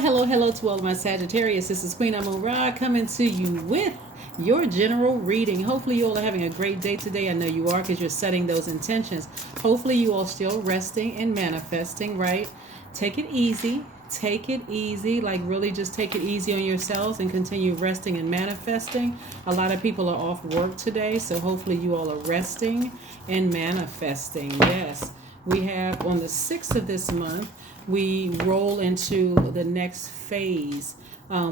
Hello to all of my Sagittarius. This is Queen Amon-Ra coming to you with your general reading. Hopefully you all are having a great day today. I know you are because you're setting those intentions. Hopefully you all still resting and manifesting, right? Take it easy. Take it easy. Like really just take it easy on yourselves and continue resting and manifesting. A lot of people are off work today, so hopefully you all are resting and manifesting. Yes. We have on the 6th of this month, we roll into the next phase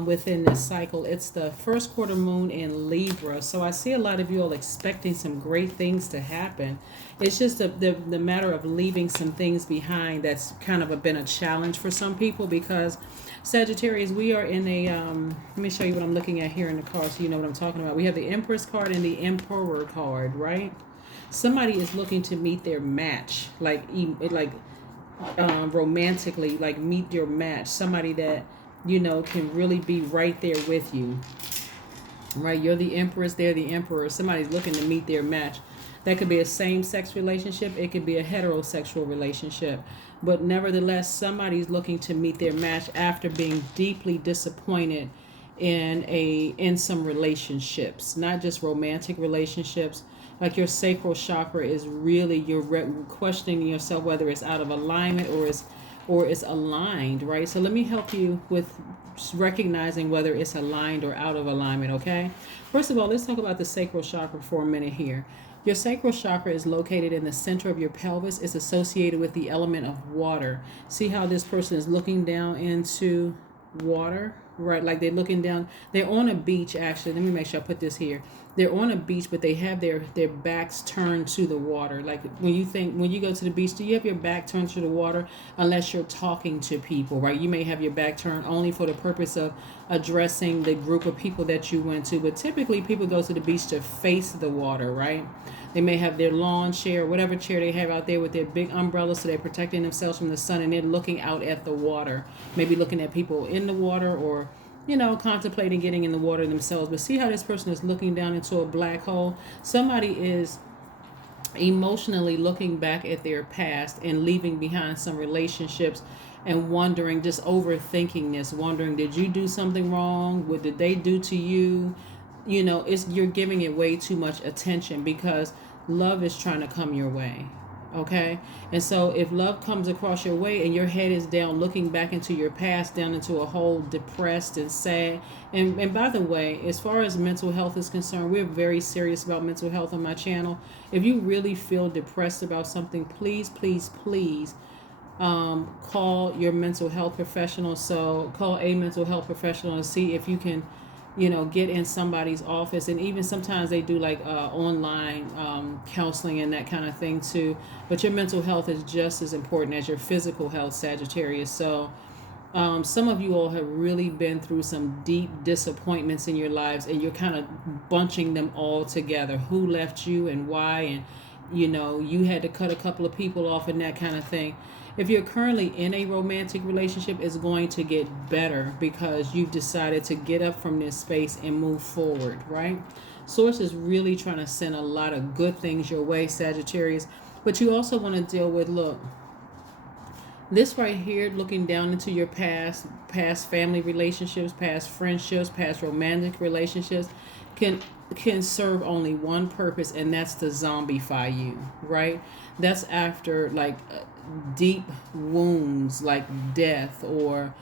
within this cycle. It's the first quarter moon in Libra. So I see a lot of you all expecting some great things to happen. It's just the matter of leaving some things behind that's kind of been a challenge for some people because Sagittarius, we are in a, let me show you what I'm looking at here in the card so you know what I'm talking about. We have the Empress card and the Emperor card, right? Somebody is looking to meet their match, romantically, like meet your match. Somebody that, you know, can really be right there with you. Right? You're the Empress, they're the Emperor. Somebody's looking to meet their match. That could be a same-sex relationship. It could be a heterosexual relationship. But nevertheless, somebody's looking to meet their match after being deeply disappointed in some relationships, not just romantic relationships. Like your sacral chakra is really, you're questioning yourself whether it's out of alignment or it's aligned, right? So let me help you with recognizing whether it's aligned or out of alignment, okay? First of all, let's talk about the sacral chakra for a minute here. Your sacral chakra is located in the center of your pelvis. It's associated with the element of water. See how this person is looking down into water, right? Like they're looking down. They're on a beach, actually. Let me make sure I put this here. They're on a beach, but they have their backs turned to the water. Like when you go to the beach, do you have your back turned to the water? Unless you're talking to people, right? You may have your back turned only for the purpose of addressing the group of people that you went to. But typically people go to the beach to face the water, right? They may have their lawn chair, whatever chair they have out there with their big umbrella, so they're protecting themselves from the sun, and they're looking out at the water. Maybe looking at people in the water or, you know, contemplating getting in the water themselves. But see how this person is looking down into a black hole? Somebody is emotionally looking back at their past and leaving behind some relationships and wondering, just overthinking this, wondering, did you do something wrong? What did they do to you? You know, you're giving it way too much attention because love is trying to come your way. Okay. And so if love comes across your way and your head is down looking back into your past, down into a hole, depressed and sad. And by the way, as far as mental health is concerned, we're very serious about mental health on my channel. If you really feel depressed about something, please call your mental health professional. So call a mental health professional and see if you can, you know, get in somebody's office. And even sometimes they do like online counseling and that kind of thing too. But your mental health is just as important as your physical health, Sagittarius. So some of you all have really been through some deep disappointments in your lives, and you're kind of bunching them all together. Who left you and why, and you know, you had to cut a couple of people off and that kind of thing. If you're currently in a romantic relationship, it's going to get better because you've decided to get up from this space and move forward, right? Source is really trying to send a lot of good things your way, Sagittarius. But you also want to deal with, look, this right here, looking down into your past family relationships, past friendships, past romantic relationships, can serve only one purpose, and that's to zombify you, right? That's after like deep wounds like death or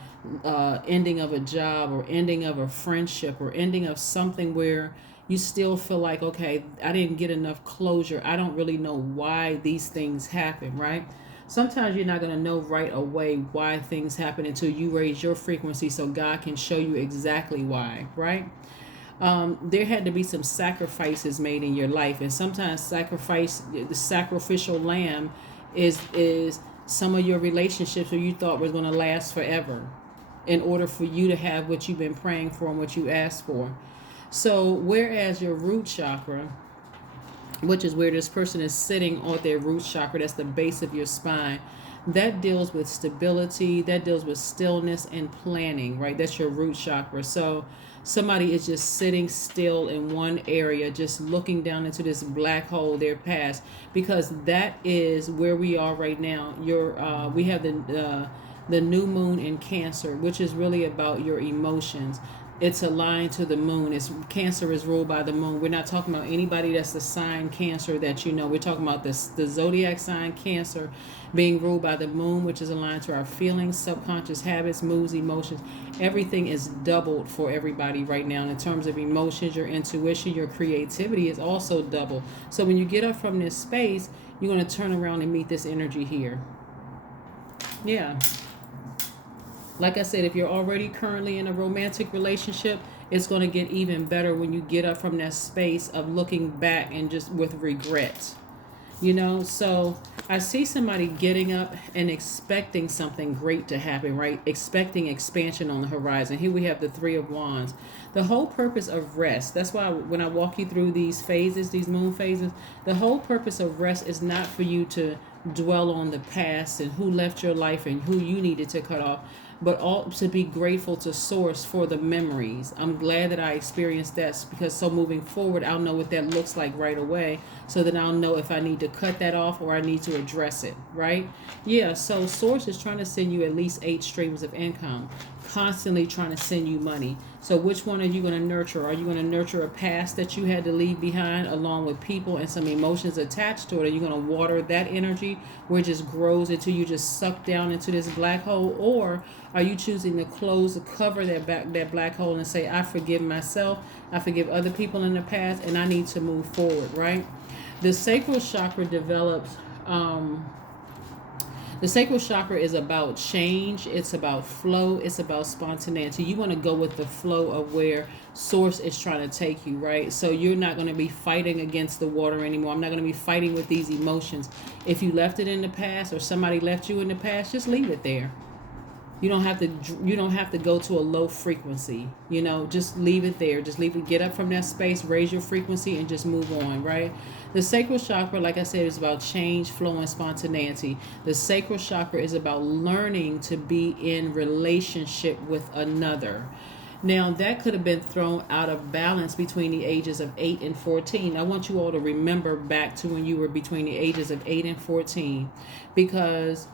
ending of a job or ending of a friendship or ending of something where you still feel like, okay, I didn't get enough closure. I don't really know why these things happen, right? Sometimes you're not going to know right away why things happen until you raise your frequency so God can show you exactly why, right? There had to be some sacrifices made in your life, and sometimes the sacrificial lamb is some of your relationships where you thought was going to last forever in order for you to have what you've been praying for and what you asked for. So whereas your root chakra, which is where this person is sitting on their root chakra, that's the base of your spine, that deals with stability, that deals with stillness and planning, right? That's your root chakra. So somebody is just sitting still in one area, just looking down into this black hole, their past, because that is where we are right now. We have the new moon in Cancer, which is really about your emotions. It's aligned to the moon. Cancer is ruled by the moon. We're not talking about anybody that's the sign Cancer that you know. We're talking about the zodiac sign Cancer being ruled by the moon, which is aligned to our feelings, subconscious habits, moods, emotions. Everything is doubled for everybody right now. And in terms of emotions, your intuition, your creativity is also double. So when you get up from this space, you're going to turn around and meet this energy here. Yeah. Like I said, if you're already currently in a romantic relationship, it's going to get even better when you get up from that space of looking back and just with regret. You know, so I see somebody getting up and expecting something great to happen, right? Expecting expansion on the horizon. Here we have the Three of Wands. The whole purpose of rest, that's why when I walk you through these phases, these moon phases, the whole purpose of rest is not for you to dwell on the past and who left your life and who you needed to cut off, but all to be grateful to Source for the memories. I'm glad that I experienced that, because so moving forward, I'll know what that looks like right away, so that I'll know if I need to cut that off or I need to address it, right? Yeah, so Source is trying to send you at least 8 streams of income, constantly trying to send you money. So which one are you going to nurture? Are you going to nurture a past that you had to leave behind along with people and some emotions attached to it? Are you going to water that energy where it just grows until you just suck down into this black hole? Or are you choosing to cover that black hole and say, I forgive myself, I forgive other people in the past, and I need to move forward, right? The sacral chakra develops... the sacral chakra is about change. It's about flow. It's about spontaneity. You want to go with the flow of where Source is trying to take you, right? So you're not going to be fighting against the water anymore. I'm not going to be fighting with these emotions. If you left it in the past or somebody left you in the past, just leave it there. You don't have to go to a low frequency. You know, just leave it there. Just leave it. Get up from that space, raise your frequency, and just move on, right? The sacral chakra, like I said, is about change, flow, and spontaneity. The sacral chakra is about learning to be in relationship with another. Now, that could have been thrown out of balance between the ages of 8 and 14. I want you all to remember back to when you were between the ages of 8 and 14, because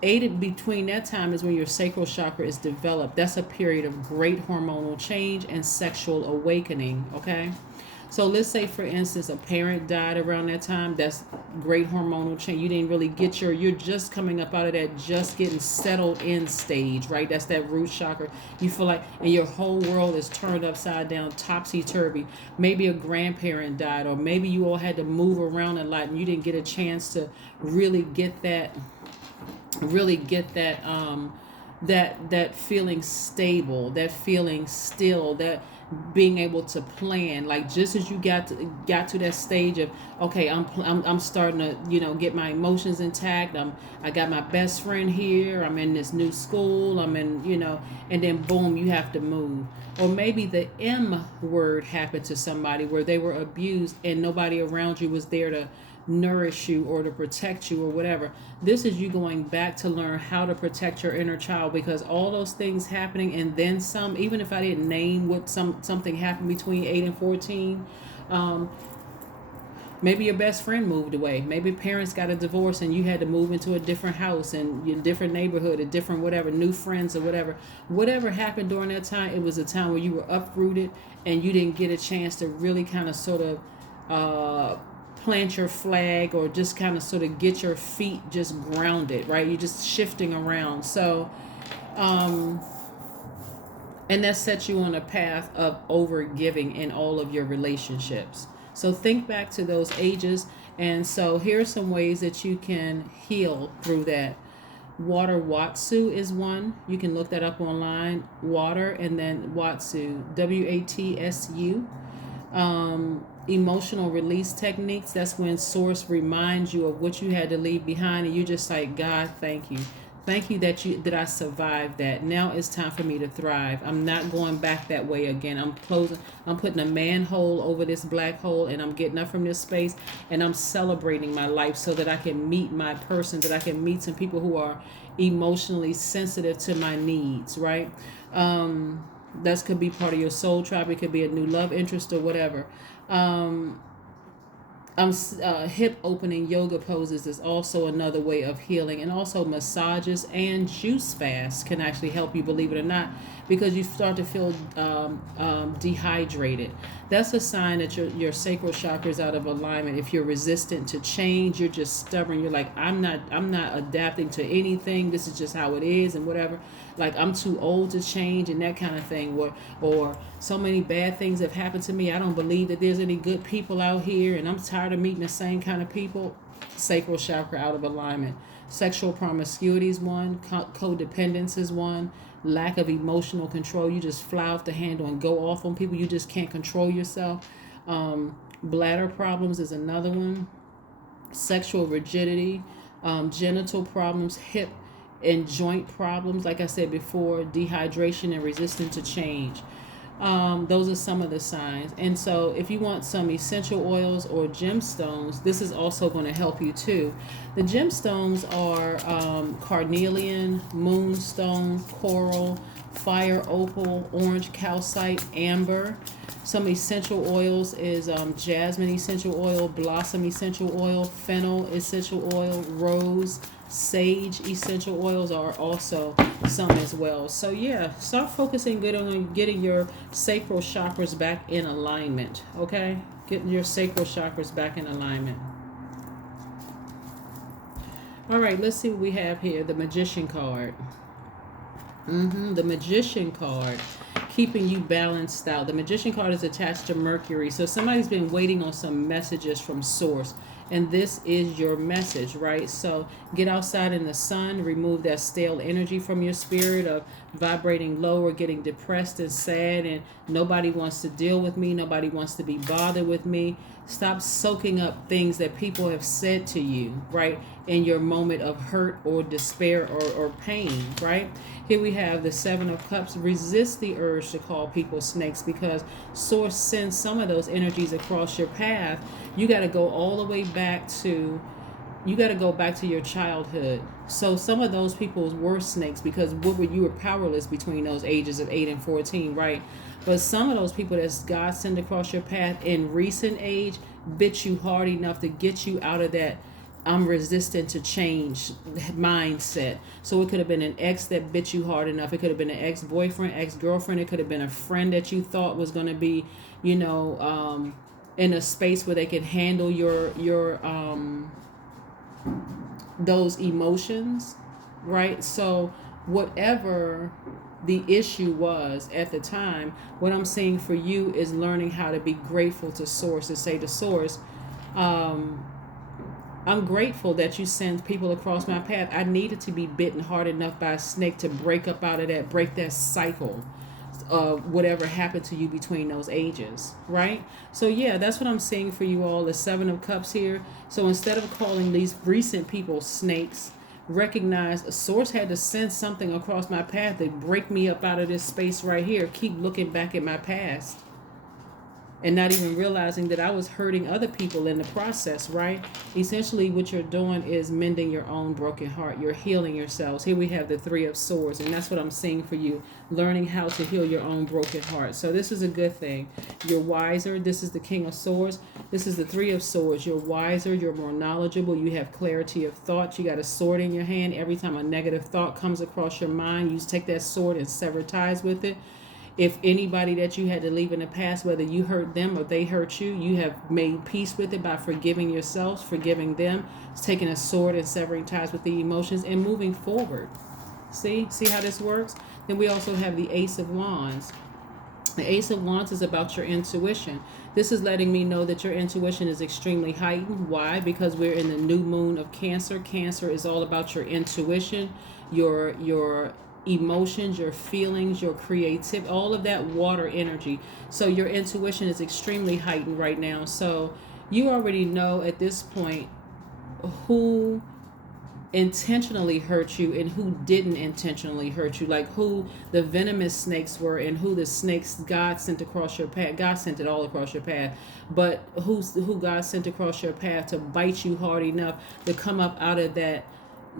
between that time is when your sacral chakra is developed. That's a period of great hormonal change and sexual awakening, okay? So let's say, for instance, a parent died around that time. That's great hormonal change. You didn't really get you're just coming up out of that just getting settled in stage, right? That's that root chakra. You feel like, and your whole world is turned upside down, topsy-turvy. Maybe a grandparent died, or maybe you all had to move around a lot and you didn't get a chance to really get that that feeling stable, that feeling still, that being able to plan. Like, just as you got to that stage of, okay, I'm starting to get my emotions intact. I got my best friend here. I'm in this new school. I'm in and then boom, you have to move. Or maybe the M word happened to somebody where they were abused and nobody around you was there to nourish you or to protect you or whatever. This is you going back to learn how to protect your inner child, because all those things happening and then some, even if I didn't name what something happened between 8 and 14, maybe your best friend moved away, maybe parents got a divorce and you had to move into a different house and a different neighborhood, a different whatever, new friends or whatever happened during that time. It was a time where you were uprooted and you didn't get a chance to really kind of sort of plant your flag, or just kind of sort of get your feet just grounded, right? You're just shifting around. So, and that sets you on a path of over giving in all of your relationships. So think back to those ages. And so here are some ways that you can heal through that. Water Watsu is one. You can look that up online. Water and then Watsu, WATSU. Emotional release techniques. That's when Source reminds you of what you had to leave behind, and you just like, God, thank you that I survived that. Now it's time for me to thrive. I'm not going back that way again. I'm putting a manhole over this black hole, and I'm getting up from this space, and I'm celebrating my life so that I can meet my person, that I can meet some people who are emotionally sensitive to my needs, right? That could be part of your soul tribe. It could be a new love interest or whatever. Hip opening yoga poses is also another way of healing, and also massages and juice fasts can actually help you, believe it or not, because you start to feel dehydrated. That's a sign that your sacral chakra is out of alignment. If you're resistant to change, you're just stubborn. You're like, I'm not adapting to anything. This is just how it is, and whatever. Like, I'm too old to change, and that kind of thing. Or so many bad things have happened to me. I don't believe that there's any good people out here, and I'm tired of meeting the same kind of people. Sacral chakra out of alignment. Sexual promiscuity is one. Codependence is one. Lack of emotional control. You just fly off the handle and go off on people. You just can't control yourself. Bladder problems is another one. Sexual rigidity. Genital problems. Hip and joint problems. Like I said before, dehydration and resistance to change. Those are some of the signs. And so if you want some essential oils or gemstones, this is also going to help you too. The gemstones are carnelian, moonstone, coral, fire opal, orange calcite, amber. Some essential oils is jasmine essential oil, blossom essential oil, fennel essential oil, rose, sage essential oils are also some as well. So yeah, start focusing good on getting your sacral chakras back in alignment. Okay, getting your sacral chakras back in alignment. All right, let's see what we have here. The Magician card. The Magician card, keeping you balanced out. The Magician card is attached to Mercury, so somebody's been waiting on some messages from Source, and this is your message, right? So get outside in the sun, remove that stale energy from your spirit of vibrating low or getting depressed and sad, and nobody wants to deal with me, nobody wants to be bothered with me. Stop soaking up things that people have said to you, right, in your moment of hurt or despair or pain, right? Here we have the Seven of Cups. Resist the urge to call people snakes, because Source sends some of those energies across your path. You got to go all the way back to your childhood. So some of those people were snakes because you were powerless between those ages of 8 and 14, right? But some of those people that God sent across your path in recent age bit you hard enough to get you out of that I'm resistant to change mindset. So it could have been an ex that bit you hard enough. It could have been an ex-boyfriend, ex-girlfriend. It could have been a friend that you thought was going to be, in a space where they could handle your those emotions, right? So whatever the issue was at the time, what I'm saying for you is learning how to be grateful to Source, to say to Source, I'm grateful that you send people across my path. I needed to be bitten hard enough by a snake to break up out of that, break that cycle of whatever happened to you between those ages, right? So yeah, that's what I'm saying for you all, the Seven of Cups here. So instead of calling these recent people snakes, recognize a Source had to send something across my path to break me up out of this space right here. Keep looking back at my past and not even realizing that I was hurting other people in the process, right? Essentially, what you're doing is mending your own broken heart. You're healing yourselves. Here we have the Three of Swords, and that's what I'm seeing for you, learning how to heal your own broken heart. So this is a good thing. You're wiser. This is the King of Swords. This is the Three of Swords. You're wiser. You're more knowledgeable. You have clarity of thought. You got a sword in your hand. Every time a negative thought comes across your mind, you take that sword and sever ties with it. If anybody that you had to leave in the past, whether you hurt them or they hurt you, you have made peace with it by forgiving yourselves, forgiving them. It's taking a sword and severing ties with the emotions and moving forward. See how this works? Then we also have the Ace of Wands. The Ace of Wands is about your intuition. This is letting me know that your intuition is extremely heightened. Why? Because we're in the new moon of Cancer. Cancer is all about your intuition, your emotions, your feelings, your creativity, all of that water energy. So your intuition is extremely heightened right now. So you already know at this point who intentionally hurt you and who didn't intentionally hurt you, like who the venomous snakes were and who the snakes God sent across your path. God sent it all across your path, but who God sent across your path to bite you hard enough to come up out of that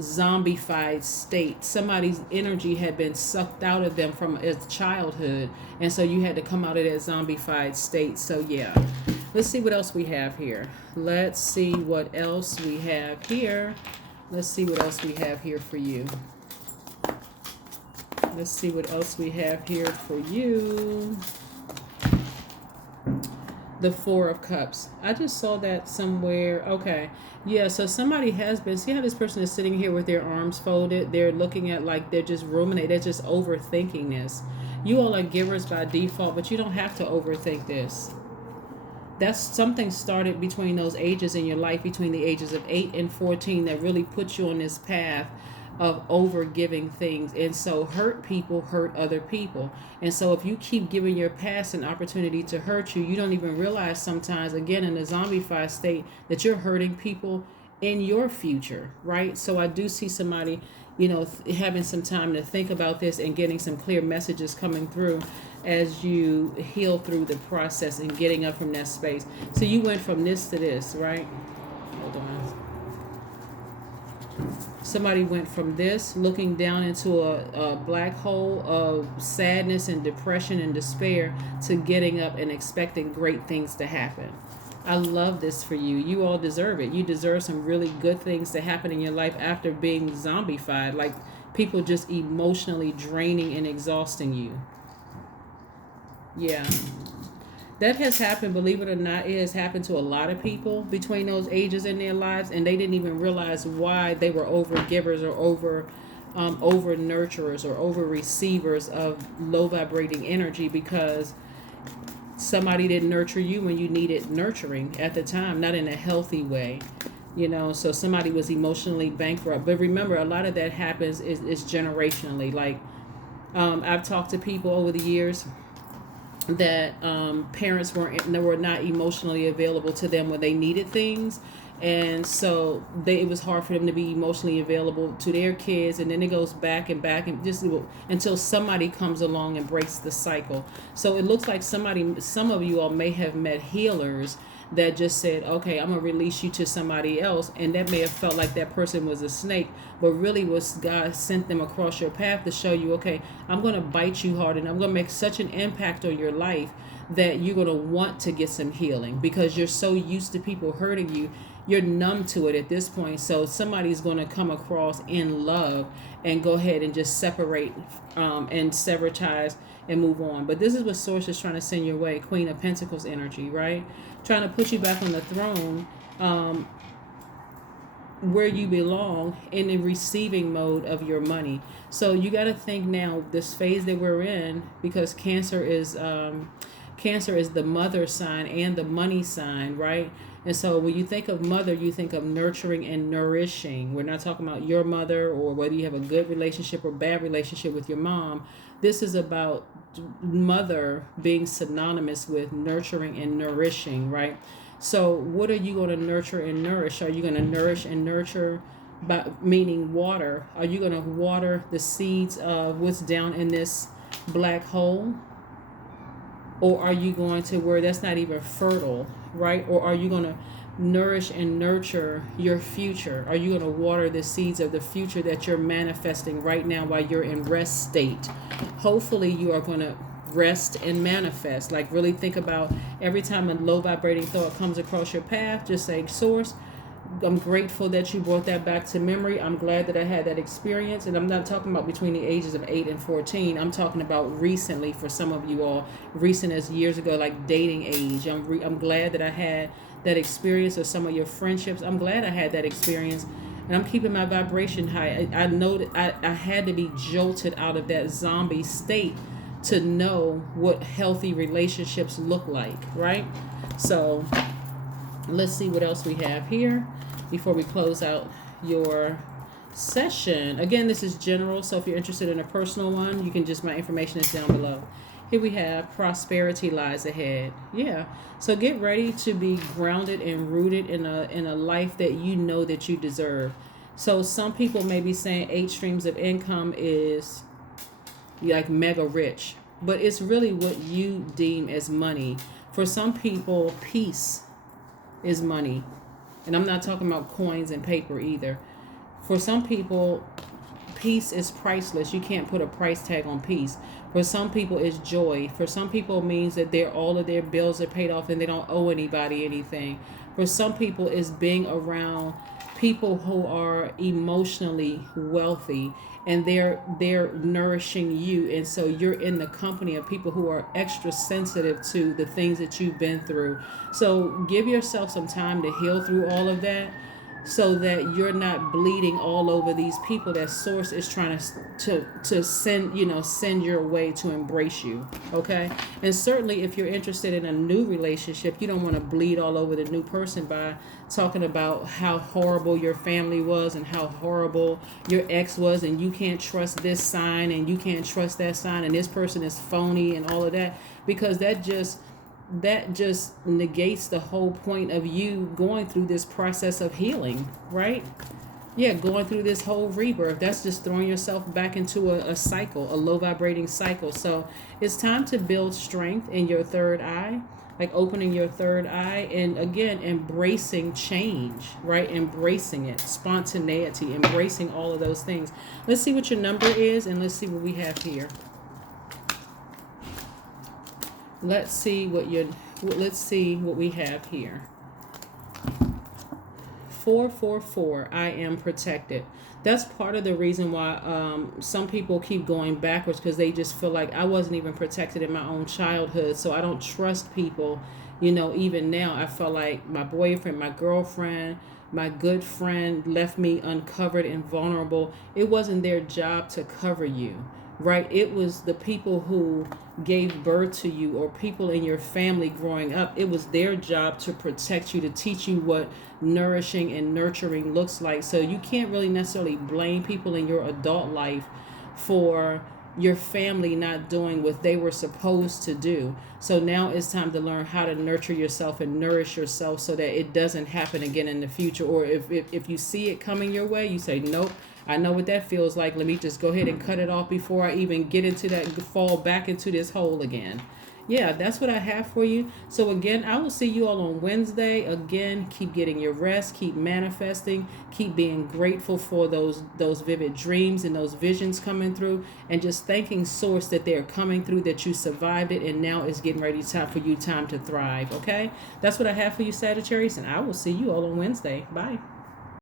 zombified state. Somebody's energy had been sucked out of them from its childhood, and so you had to come out of that zombified state. So yeah, Let's see what else we have here. Let's see what else we have here. Let's see what else we have here for you. Let's see what else we have here for you. The Four of Cups. I just saw that somewhere. Okay. Yeah, so somebody has been, see how this person is sitting here with their arms folded? They're looking at like they're just ruminating. They're just overthinking this. You all are givers by default, but you don't have to overthink this. That's something started between those ages in your life, between the ages of 8 and 14, that really puts you on this path of over giving things. And so hurt people hurt other people. And so if you keep giving your past an opportunity to hurt you, you don't even realize sometimes, again, in a zombified state, that you're hurting people in your future, right? So I do see somebody, you know, having some time to think about this and getting some clear messages coming through as you heal through the process and getting up from that space. So you went from this to this, right? Hold on. Somebody went from this, looking down into a black hole of sadness and depression and despair, to getting up and expecting great things to happen. I love this for you. You all deserve it. You deserve some really good things to happen in your life after being zombified, like people just emotionally draining and exhausting you. Yeah. That has happened, believe it or not. It has happened to a lot of people between those ages in their lives, and they didn't even realize why they were over givers or over nurturers or over receivers of low vibrating energy, because somebody didn't nurture you when you needed nurturing at the time, not in a healthy way. You know, so somebody was emotionally bankrupt. But remember, a lot of that happens is generationally. Like, I've talked to people over the years that parents were not emotionally available to them when they needed things, and so it was hard for them to be emotionally available to their kids, and then it goes back and back and just until somebody comes along and breaks the cycle. So it looks like some of you all may have met healers that just said, okay, I'm gonna release you to somebody else, and that may have felt like that person was a snake, but really was God sent them across your path to show you, okay, I'm gonna bite you hard, and I'm gonna make such an impact on your life that you're gonna want to get some healing, because you're so used to people hurting you, you're numb to it at this point. So somebody's gonna come across in love and go ahead and just separate and sever ties and move on. But this is what Source is trying to send your way. Queen of Pentacles energy, right? Trying to put you back on the throne, where you belong, in the receiving mode of your money. So you got to think now, this phase that we're in, because Cancer is the mother sign and the money sign, right? And so when you think of mother, you think of nurturing and nourishing. We're not talking about your mother or whether you have a good relationship or bad relationship with your mom. This is about mother being synonymous with nurturing and nourishing, right? So what are you going to nurture and nourish? Are you going to nourish and nurture by meaning water? Are you going to water the seeds of what's down in this black hole? Or are you going to where that's not even fertile, right? Or are you going to nourish and nurture your future? Are you going to water the seeds of the future that you're manifesting right now while you're in rest state? Hopefully you are going to rest and manifest. Like, really think about every time a low vibrating thought comes across your path, just say, Source, I'm grateful that you brought that back to memory. I'm glad that I had that experience. And I'm not talking about between the ages of 8 and 14. I'm talking about recently, for some of you all, recent as years ago, like dating age. I'm glad that I had that experience, or some of your friendships. I'm glad I had that experience. And I'm keeping my vibration high. I know that I had to be jolted out of that zombie state to know what healthy relationships look like, right? So let's see what else we have here before we close out your session. Again, this is general, so if you're interested in a personal one, you can just, my information is down below. Here we have prosperity lies ahead. Yeah. So get ready to be grounded and rooted in a life that you know that you deserve. So some people may be saying 8 streams of income is like mega rich, but it's really what you deem as money. For some people, peace is money. And I'm not talking about coins and paper either. For some people, peace is priceless. You can't put a price tag on peace. For some people, it's joy. For some people, it means that all of their bills are paid off and they don't owe anybody anything. For some people, it's being around people who are emotionally wealthy, and they're nourishing you, and so you're in the company of people who are extra sensitive to the things that you've been through. So give yourself some time to heal through all of that, so that you're not bleeding all over these people that source is trying to send your way to embrace you. Okay. And certainly if you're interested in a new relationship, you don't want to bleed all over the new person by talking about how horrible your family was and how horrible your ex was, and you can't trust this sign and you can't trust that sign and this person is phony and all of that, because that just negates the whole point of you going through this process of healing, right? Yeah, going through this whole rebirth. That's just throwing yourself back into a cycle, a low vibrating cycle. So it's time to build strength in your third eye, like opening your third eye, and again, embracing change, right? Embracing it, spontaneity, embracing all of those things. Let's see what your number is, and let's see what we have here. Let's see what we have here. 444. I am protected. That's part of the reason why some people keep going backwards, because they just feel like I wasn't even protected in my own childhood, so I don't trust people. Even now, I felt like my boyfriend, my girlfriend, my good friend left me uncovered and vulnerable. It wasn't their job to cover you, right? It was the people who gave birth to you, or people in your family growing up. It was their job to protect you, to teach you what nourishing and nurturing looks like. So you can't really necessarily blame people in your adult life for your family not doing what they were supposed to do. So now it's time to learn how to nurture yourself and nourish yourself so that it doesn't happen again in the future. Or if you see it coming your way, you say, nope, I know what that feels like. Let me just go ahead and cut it off before I even get into that, fall back into this hole again. Yeah, that's what I have for you. So again, I will see you all on Wednesday. Again, keep getting your rest, keep manifesting, keep being grateful for those vivid dreams and those visions coming through, and just thanking Source that they're coming through, that you survived it, and now it's getting ready time to thrive. Okay, that's what I have for you, Sagittarius, and I will see you all on Wednesday. Bye.